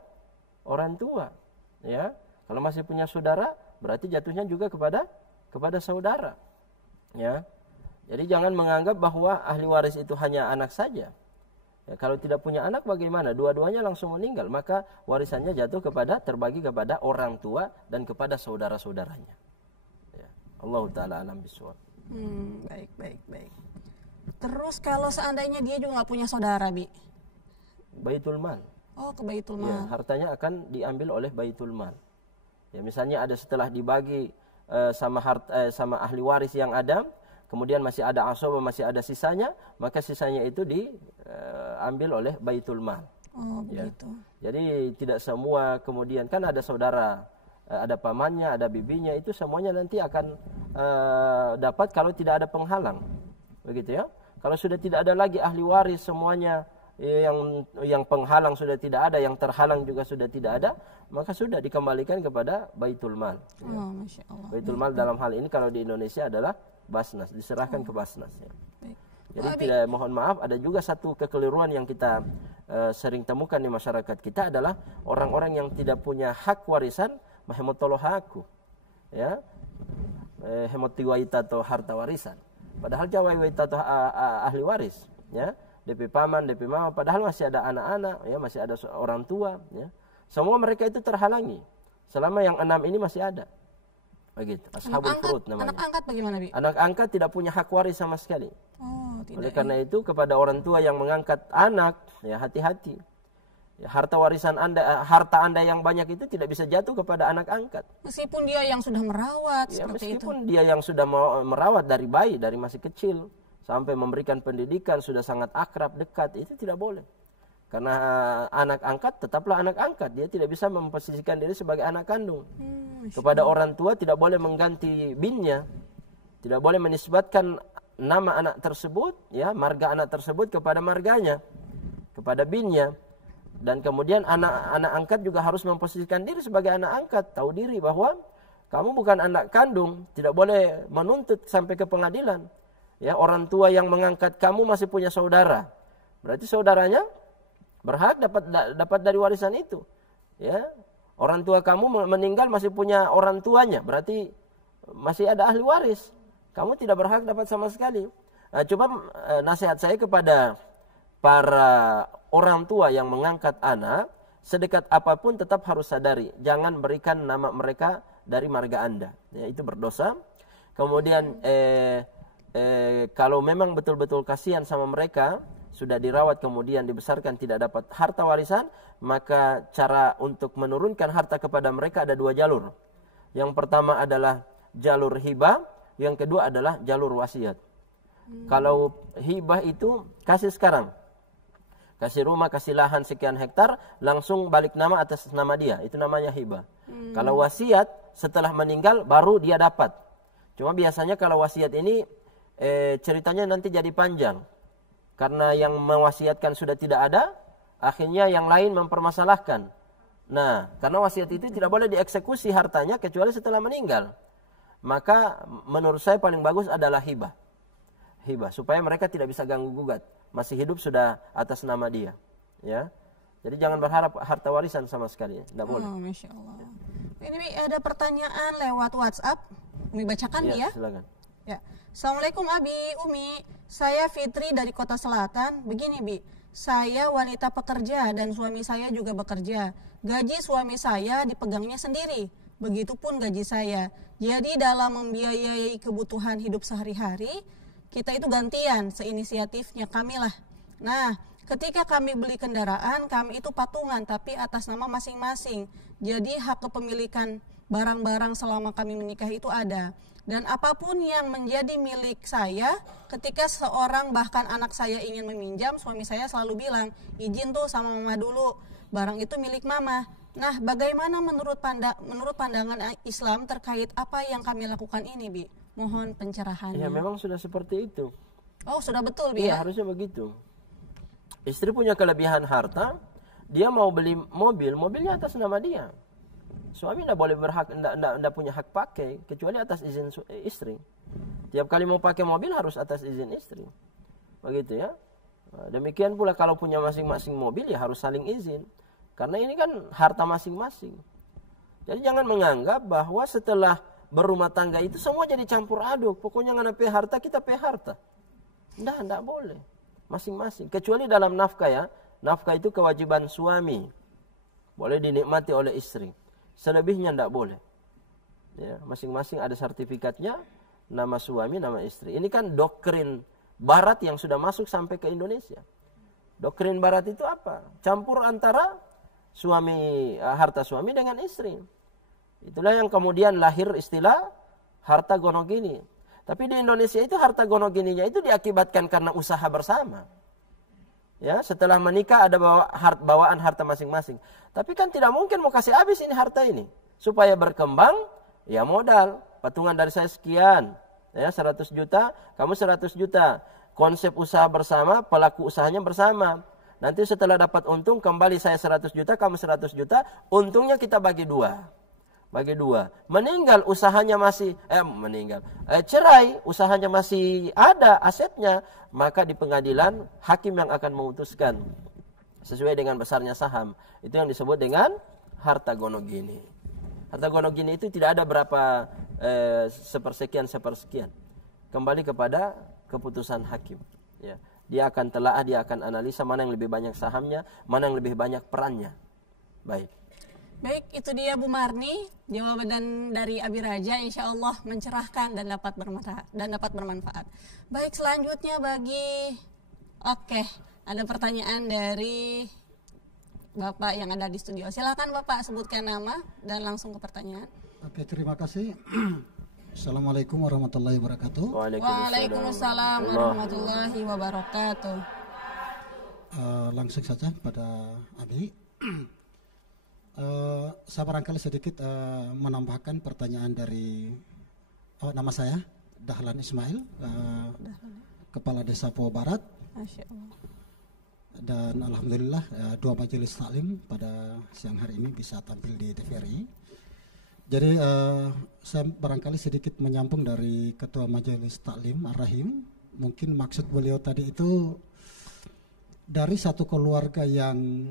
orang tua. Ya, kalau masih punya saudara, berarti jatuhnya juga kepada saudara. Ya, jadi jangan menganggap bahwa ahli waris itu hanya anak saja. Ya, kalau tidak punya anak bagaimana? Dua-duanya langsung meninggal, maka warisannya jatuh terbagi kepada orang tua dan kepada saudara-saudaranya. Ya, Allah Ta'ala alam bisawab. Baik. Terus kalau seandainya dia juga nggak punya saudara, Bi? Baitul mal. Oh, ke Baitul Ya, Mal. hartanya akan diambil oleh Baitul Mal. Ya, misalnya ada setelah dibagi sama ahli waris yang ada, kemudian masih ada asabah, masih ada sisanya, maka sisanya itu diambil oleh Baitul Mal. Oh, Ya. begitu. Jadi tidak semua, kemudian kan ada saudara, ada pamannya, ada bibinya, itu semuanya nanti akan dapat kalau tidak ada penghalang. Begitu ya. Kalau sudah tidak ada lagi ahli waris, semuanya yang penghalang sudah tidak ada, yang terhalang juga sudah tidak ada, maka sudah dikembalikan kepada Baitul Mal. Oh, Masya Allah. Baitul Mal dalam hal ini kalau di Indonesia adalah Basnas, diserahkan ke Basnas. Ya. Baik. Jadi tidak, mohon maaf, ada juga satu kekeliruan yang kita sering temukan di masyarakat kita adalah orang-orang yang tidak punya hak warisan, mahemotolohaku, ya, hemotiwaita atau harta warisan. Padahal jawawaita atau ahli waris, ya. DP paman, DP mama, padahal masih ada anak-anak, ya, masih ada orang tua, ya. Semua mereka itu terhalangi selama yang 6 ini masih ada. Begitu. Ashabul furud namanya. Anak angkat bagaimana, Bi? Anak angkat tidak punya hak waris sama sekali. Oh, tidak. Oleh karena itu kepada orang tua yang mengangkat anak, ya hati-hati. Ya, harta warisan Anda, harta Anda yang banyak itu tidak bisa jatuh kepada anak angkat. Meskipun dia yang sudah merawat Ya, seperti itu. meskipun dia yang sudah merawat dari bayi, dari masih kecil sampai memberikan pendidikan, sudah sangat akrab, dekat, itu tidak boleh. Karena anak angkat tetaplah anak angkat, dia tidak bisa memposisikan diri sebagai anak kandung. Kepada orang tua tidak boleh mengganti binnya, tidak boleh menisbatkan nama anak tersebut, ya, marga anak tersebut kepada marganya, kepada binnya. Dan kemudian anak angkat juga harus memposisikan diri sebagai anak angkat, tahu diri bahwa kamu bukan anak kandung, tidak boleh menuntut sampai ke pengadilan. Ya, orang tua yang mengangkat kamu masih punya saudara, berarti saudaranya berhak dapat dari warisan itu. Ya, orang tua kamu meninggal masih punya orang tuanya, berarti masih ada ahli waris. Kamu tidak berhak dapat sama sekali. Coba nasihat saya kepada para orang tua yang mengangkat anak, sedekat apapun tetap harus sadari, jangan berikan nama mereka dari marga Anda. Ya, itu berdosa. Kemudian kalau memang betul-betul kasihan sama mereka, sudah dirawat kemudian dibesarkan tidak dapat harta warisan, maka cara untuk menurunkan harta kepada mereka ada 2 jalur. Yang pertama adalah jalur hibah, yang kedua adalah jalur wasiat. Kalau hibah itu kasih sekarang, kasih rumah, kasih lahan sekian hektar, langsung balik nama atas nama dia, itu namanya hibah. Kalau wasiat setelah meninggal baru dia dapat. Cuma biasanya kalau wasiat ini ceritanya nanti jadi panjang. Karena yang mewasiatkan sudah tidak ada, akhirnya yang lain mempermasalahkan. Nah, karena wasiat itu tidak boleh dieksekusi hartanya kecuali setelah meninggal. Maka menurut saya paling bagus adalah hibah. Hibah, supaya mereka tidak bisa ganggu gugat. Masih hidup sudah atas nama dia. Ya. Jadi jangan berharap harta warisan sama sekali. Tidak boleh. Oh, Masya Allah. Ini ada pertanyaan lewat WhatsApp. Umi bacakan ya. Silakan. Ya. Assalamualaikum Abi, Umi. Saya Fitri dari Kota Selatan. Begini, Bi. Saya wanita pekerja dan suami saya juga bekerja. Gaji suami saya dipegangnya sendiri. Begitupun gaji saya. Jadi dalam membiayai kebutuhan hidup sehari-hari, kita itu gantian, seinisiatifnya kami lah. Nah, Ketika kami beli kendaraan, kami itu patungan tapi atas nama masing-masing. Jadi hak kepemilikan barang-barang selama kami menikah itu ada. Dan apapun yang menjadi milik saya, ketika seorang bahkan anak saya ingin meminjam, suami saya selalu bilang, izin tuh sama mama dulu, barang itu milik mama. Nah, bagaimana menurut pandangan Islam terkait apa yang kami lakukan ini, Bi? Mohon pencerahannya. Ya memang sudah seperti itu. Oh, sudah betul, Bi, ya? Iya, harusnya begitu. Istri punya kelebihan harta, dia mau beli mobil, mobilnya atas nama dia. Suami tidak boleh tidak punya hak pakai kecuali atas izin istri. Tiap kali mau pakai mobil harus atas izin istri. Begitu ya. Demikian pula kalau punya masing-masing mobil ya harus saling izin. Karena ini kan harta masing-masing. Jadi jangan menganggap bahwa setelah berumah tangga itu semua jadi campur aduk. Pokoknya nggak pe harta, kita pe harta. Tidak boleh. Masing-masing. Kecuali dalam nafkah ya. Nafkah itu kewajiban suami. Boleh dinikmati oleh istri. Selebihnya tidak boleh. Ya, masing-masing ada sertifikatnya, nama suami, nama istri. Ini kan doktrin Barat yang sudah masuk sampai ke Indonesia. Doktrin Barat itu apa? Campur antara harta suami dengan istri. Itulah yang kemudian lahir istilah harta gonogini. Tapi di Indonesia itu harta gonogininya itu diakibatkan karena usaha bersama. Ya, setelah menikah ada bawaan harta masing-masing. Tapi kan tidak mungkin mau kasih habis ini harta ini. Supaya berkembang, ya modal. Patungan dari saya sekian. Ya, 100 juta, kamu 100 juta. Konsep usaha bersama, pelaku usahanya bersama. Nanti setelah dapat untung, kembali saya 100 juta, kamu 100 juta. Untungnya kita bagi dua. Meninggal usahanya masih cerai usahanya masih ada asetnya, maka di pengadilan hakim yang akan memutuskan sesuai dengan besarnya saham. Itu yang disebut dengan harta gonogini. Harta gonogini itu tidak ada berapa sepersekian. Kembali kepada keputusan hakim. Ya. Dia akan telaah, dia akan analisa mana yang lebih banyak sahamnya, mana yang lebih banyak perannya. Baik, itu dia Bu Marni, jawaban dari Abi Raja insya Allah mencerahkan dan dapat bermanfaat. Baik, selanjutnya ada pertanyaan dari Bapak yang ada di studio. Silakan Bapak sebutkan nama dan langsung ke pertanyaan. Oke, terima kasih. Assalamualaikum warahmatullahi wabarakatuh. Waalaikumsalam warahmatullahi wabarakatuh. Langsung saja pada Abi. Saya barangkali sedikit menambahkan pertanyaan dari nama saya Dahlan Ismail, Kepala Desa Powo Barat. Masya Allah. Dan alhamdulillah 2 majelis taklim pada siang hari ini bisa tampil di TVRI. Jadi saya barangkali sedikit menyambung dari Ketua Majelis Taklim Ar-Rahim. Mungkin maksud beliau tadi itu dari satu keluarga yang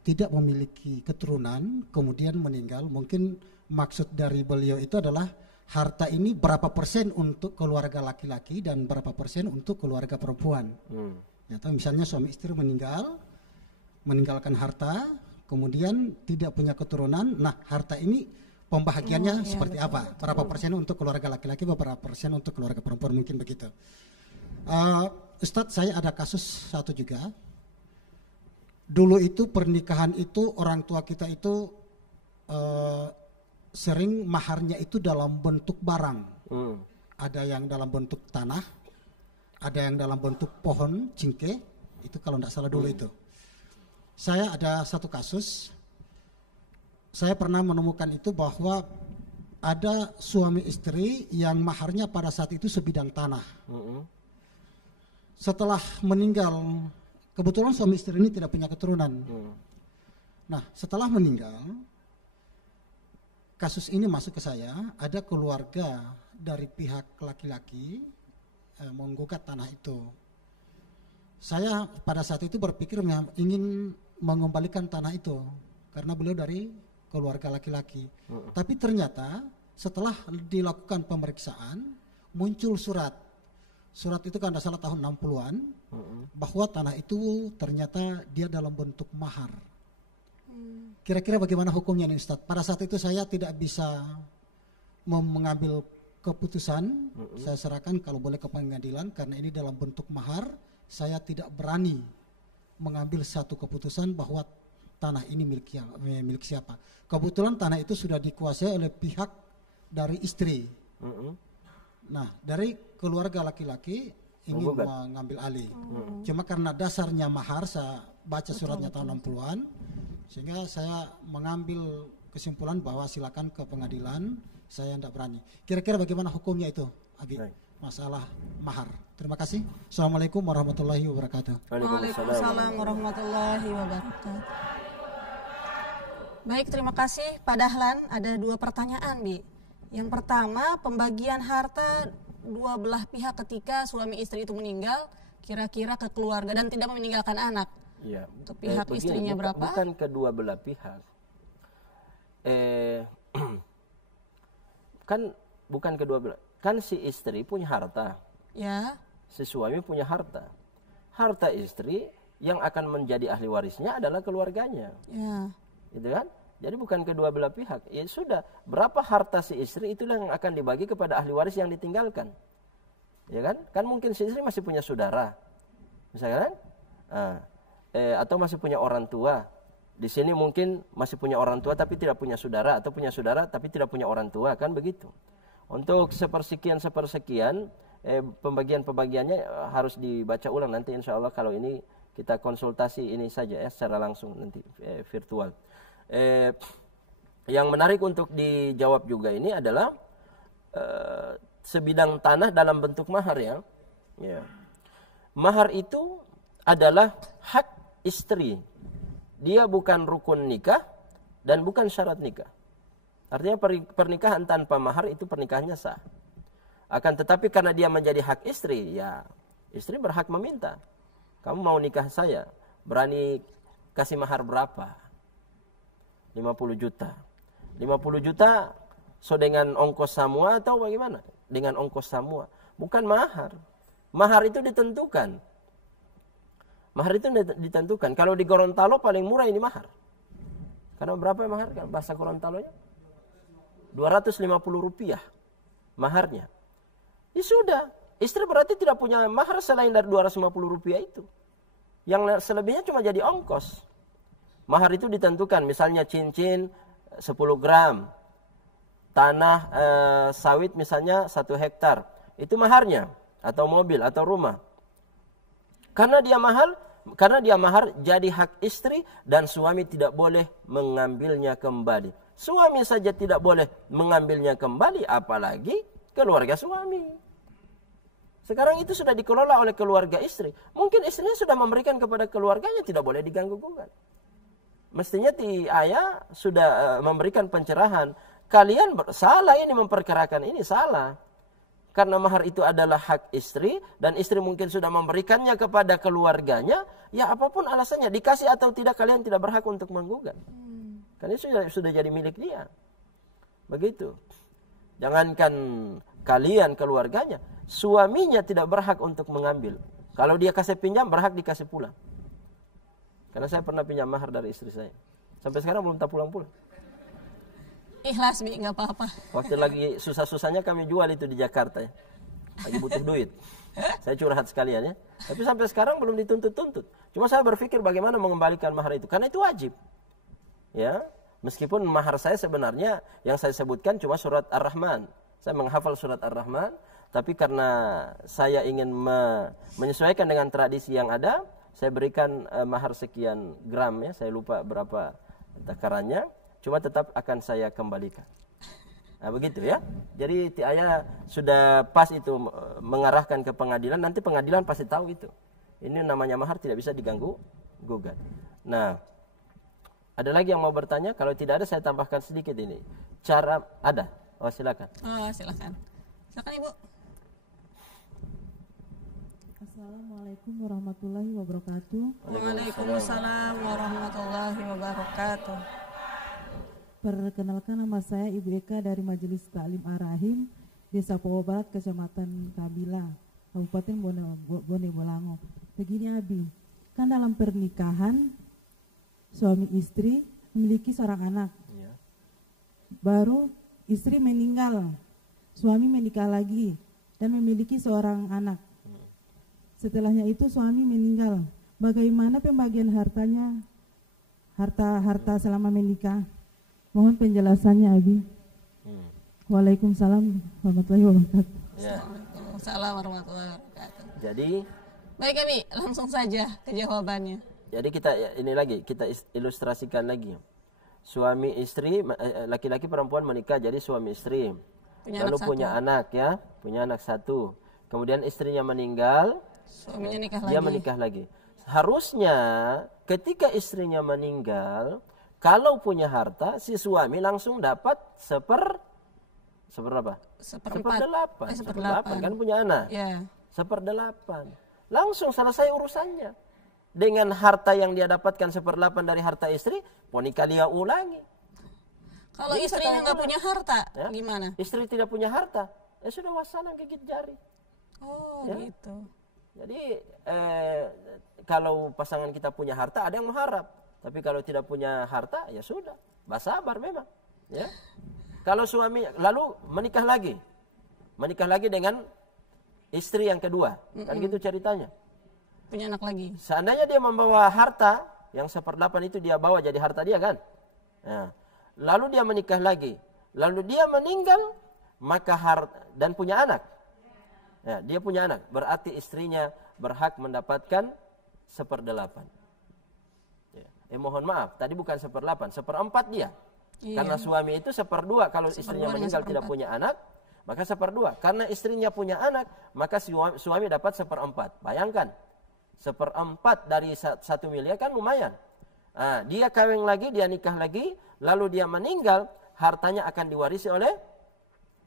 tidak memiliki keturunan kemudian meninggal, mungkin maksud dari beliau itu adalah harta ini berapa persen untuk keluarga laki-laki dan berapa persen untuk keluarga perempuan. Ya, misalnya suami istri meninggalkan harta, kemudian tidak punya keturunan, nah harta ini pembahagiannya seperti betul, apa? Berapa persen untuk keluarga laki-laki, berapa persen untuk keluarga perempuan, mungkin begitu. Ustadz, saya ada kasus satu juga. Dulu itu pernikahan itu orang tua kita itu sering maharnya itu dalam bentuk barang. Ada yang dalam bentuk tanah, ada yang dalam bentuk pohon cingke, itu kalau tidak salah dulu itu. Saya ada satu kasus, saya pernah menemukan itu bahwa ada suami istri yang maharnya pada saat itu sebidang tanah. Setelah meninggal, kebetulan suami istri ini tidak punya keturunan. Nah, setelah meninggal, kasus ini masuk ke saya, ada keluarga dari pihak laki-laki menggugat tanah itu. Saya pada saat itu berpikir ingin mengembalikan tanah itu, karena beliau dari keluarga laki-laki. Tapi ternyata setelah dilakukan pemeriksaan, muncul surat. Surat itu kan salah tahun 60-an, bahwa tanah itu ternyata dia dalam bentuk mahar. Kira-kira bagaimana hukumnya nih Ustadz? Pada saat itu saya tidak bisa mengambil keputusan, saya serahkan kalau boleh ke pengadilan, karena ini dalam bentuk mahar, saya tidak berani mengambil satu keputusan bahwa tanah ini milik siapa. Kebetulan tanah itu sudah dikuasai oleh pihak dari istri. Nah, dari keluarga laki-laki ingin mengambil alih. Cuma karena dasarnya mahar, saya baca suratnya tahun 60-an, sehingga saya mengambil kesimpulan bahwa silakan ke pengadilan, saya tidak berani. Kira-kira bagaimana hukumnya itu, Abi? Masalah mahar. Terima kasih. Assalamualaikum warahmatullahi wabarakatuh. Waalaikumsalam warahmatullahi wabarakatuh. Baik, terima kasih Pak Dahlan. Ada 2 pertanyaan, Bi. Yang pertama, pembagian harta dua belah pihak ketika suami istri itu meninggal, kira-kira ke keluarga dan tidak meninggalkan anak. Iya. Ke pihak istrinya berapa? Bukan kedua belah pihak. Kan bukan kedua belah. Kan si istri punya harta. Ya. Si suami punya harta. Harta istri yang akan menjadi ahli warisnya adalah keluarganya. Ya. Gitu kan? Jadi bukan kedua belah pihak. Ya sudah, berapa harta si istri itulah yang akan dibagi kepada ahli waris yang ditinggalkan. Ya kan? Kan mungkin si istri masih punya saudara. Misalkan atau masih punya orang tua. Di sini mungkin masih punya orang tua tapi tidak punya saudara, atau punya saudara tapi tidak punya orang tua, kan begitu. Untuk sepersekian pembagiannya harus dibaca ulang nanti, insya Allah. Kalau ini kita konsultasi ini saja ya, secara langsung nanti virtual. Yang menarik untuk dijawab juga ini adalah sebidang tanah dalam bentuk mahar ya. Mahar itu adalah hak istri. Dia bukan rukun nikah dan bukan syarat nikah. Artinya pernikahan tanpa mahar itu pernikahannya sah. Akan tetapi karena dia menjadi hak istri, ya istri berhak meminta. Kamu mau nikah saya, berani kasih mahar berapa? 50 juta. 50 juta so dengan ongkos semua atau bagaimana? Dengan ongkos semua. Bukan mahar. Mahar itu ditentukan. Mahar itu ditentukan. Kalau di Gorontalo paling murah ini mahar. Karena berapa mahar? Bahasa Gorontalonya? 250 rupiah maharnya. Ya sudah. Istri berarti tidak punya mahar selain dari 250 rupiah itu. Yang selebihnya cuma jadi ongkos. Mahar itu ditentukan, misalnya cincin 10 gram, tanah sawit misalnya 1 hektar, itu maharnya, atau mobil, atau rumah. Karena dia mahar jadi hak istri dan suami tidak boleh mengambilnya kembali. Suami saja tidak boleh mengambilnya kembali, apalagi keluarga suami. Sekarang itu sudah dikelola oleh keluarga istri. Mungkin istrinya sudah memberikan kepada keluarganya, tidak boleh diganggu-gugat. Mestinya ayah sudah memberikan pencerahan. Kalian salah ini, memperkarakan ini salah. Karena mahar itu adalah hak istri dan istri mungkin sudah memberikannya kepada keluarganya, ya apapun alasannya, dikasih atau tidak, kalian tidak berhak untuk menggugat. Karena sudah jadi milik dia. Begitu. Jangankan kalian keluarganya, suaminya tidak berhak untuk mengambil. Kalau dia kasih pinjam, berhak dikasih pulang. Karena saya pernah pinjam mahar dari istri saya. Sampai sekarang belum tak pulang-pulang. Ikhlas, Bi, nggak apa-apa. Waktu lagi susah-susahnya kami jual itu di Jakarta ya. Lagi butuh duit. Saya curhat sekalian ya. Tapi sampai sekarang belum dituntut-tuntut. Cuma saya berpikir bagaimana mengembalikan mahar itu. Karena itu wajib. Ya, meskipun mahar saya sebenarnya yang saya sebutkan cuma surat Ar-Rahman. Saya menghafal surat Ar-Rahman. Tapi karena saya ingin menyesuaikan dengan tradisi yang ada, saya berikan mahar sekian gram ya, saya lupa berapa takarannya, cuma tetap akan saya kembalikan. Nah begitu ya. Jadi ayah sudah pas itu mengarahkan ke pengadilan, nanti pengadilan pasti tahu itu. Ini namanya mahar tidak bisa diganggu gugat. Nah, ada lagi yang mau bertanya? Kalau tidak ada saya tambahkan sedikit ini. Cara ada? Oh silakan. Oh silakan. Silakan Ibu. Assalamualaikum warahmatullahi wabarakatuh. Waalaikumsalam warahmatullahi wabarakatuh. Perkenalkan, nama saya Ibu Eka dari Majelis Taklim Ar-Rahim, Desa Powo Barat, Kecamatan Kabila, Kabupaten Bone Bolango. Begini Abi, kan dalam pernikahan suami istri memiliki seorang anak. Baru istri meninggal, suami menikah lagi dan memiliki seorang anak. Setelahnya itu suami meninggal, bagaimana pembagian hartanya, harta selama menikah? Mohon penjelasannya, Abi. Waalaikumsalam warahmatullahi wabarakatuh. Ya. Waalaikumsalam warahmatullahi wabarakatuh. Jadi, baik Abi, langsung saja ke jawabannya. jadi kita ini lagi kita ilustrasikan lagi. Suami istri, laki-laki perempuan menikah jadi suami istri. Lalu punya anak ya, punya anak satu. Kemudian istrinya meninggal, suaminya nikah dia menikah lagi. Harusnya ketika istrinya meninggal, kalau punya harta, si suami langsung dapat seperempat kan punya anak. Ya. 1/8. Langsung selesai urusannya. Dengan harta yang dia dapatkan 1/8 dari harta istri, ponikah dia ulangi. Kalau Jadi istrinya nggak punya harta, ya? gimana? Istri tidak punya harta, ya sudah wassalam, gigit jari. Oh Ya. gitu. Jadi kalau pasangan kita punya harta, ada yang mengharap. Tapi kalau tidak punya harta, ya sudah, bersabar memang. Ya. Kalau suami lalu menikah lagi dengan istri yang kedua, kan gitu ceritanya. Punya anak lagi. Seandainya dia membawa harta yang 1/8 itu dia bawa jadi harta dia kan. Ya. Lalu dia menikah lagi, lalu dia meninggal, maka dan punya anak. Ya, dia punya anak, berarti istrinya berhak mendapatkan 1/8. Ya. Mohon maaf, tadi bukan 1/8, 1/4 dia. Iya. Karena suami itu 1/2 kalau istrinya meninggal tidak punya anak, maka 1/2. Karena istrinya punya anak, maka suami dapat 1/4. Bayangkan, 1/4 dari 1 miliar kan lumayan. Nah, dia kawin lagi, dia nikah lagi, lalu dia meninggal, hartanya akan diwarisi oleh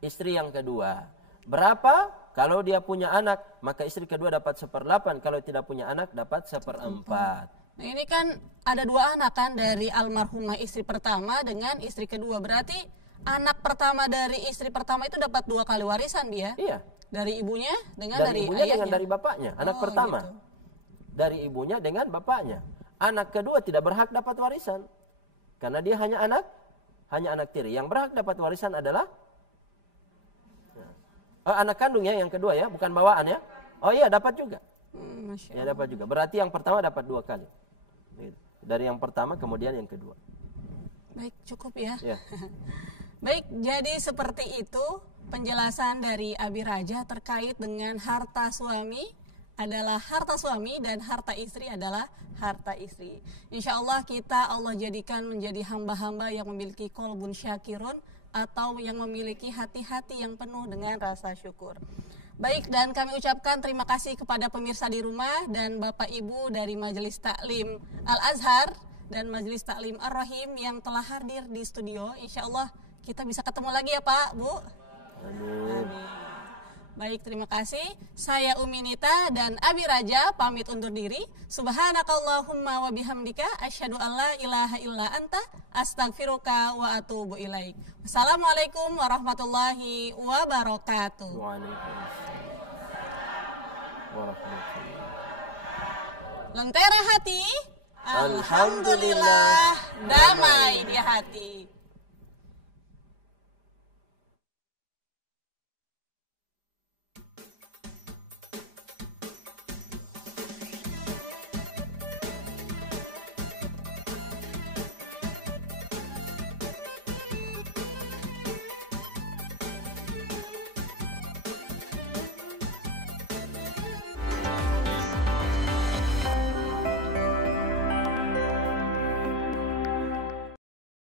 istri yang kedua. Berapa? Kalau dia punya anak, maka istri kedua dapat 1/8. Kalau tidak punya anak, dapat 1/4. Nah ini kan ada 2 anak kan dari almarhumah istri pertama dengan istri kedua. Berarti anak pertama dari istri pertama itu dapat 2 kali warisan dia? Iya. Dari ibunya dengan dari ibunya ayahnya? dengan dari bapaknya. Anak pertama. Gitu. Dari ibunya dengan bapaknya. Anak kedua tidak berhak dapat warisan. Karena dia hanya anak tiri. Yang berhak dapat warisan adalah anak kandung ya, yang kedua ya, bukan bawaan ya. Oh iya, dapat juga. Ya dapat juga. Berarti yang pertama dapat 2 kali. Dari yang pertama kemudian yang kedua. Baik, cukup ya. Ya. Baik, jadi seperti itu penjelasan dari Abi Raja terkait dengan harta suami adalah harta suami dan harta istri adalah harta istri. Insya Allah Allah jadikan menjadi hamba-hamba yang memiliki qalbun syakirun atau yang memiliki hati-hati yang penuh dengan rasa syukur. Baik, dan kami ucapkan terima kasih kepada pemirsa di rumah dan Bapak Ibu dari Majelis Taklim Al-Azhar dan Majelis Taklim Ar-Rahim yang telah hadir di studio. Insya Allah kita bisa ketemu lagi ya Pak, Bu. Amin. Baik, terima kasih. Saya Umi Nita dan Abi Raja pamit undur diri. Subhanakallahumma wa bihamdika asyhadu an la ilaha illa anta astaghfiruka wa atubu ilaik. Wassalamualaikum warahmatullahi wabarakatuh. Lentera hati, alhamdulillah damai di hati.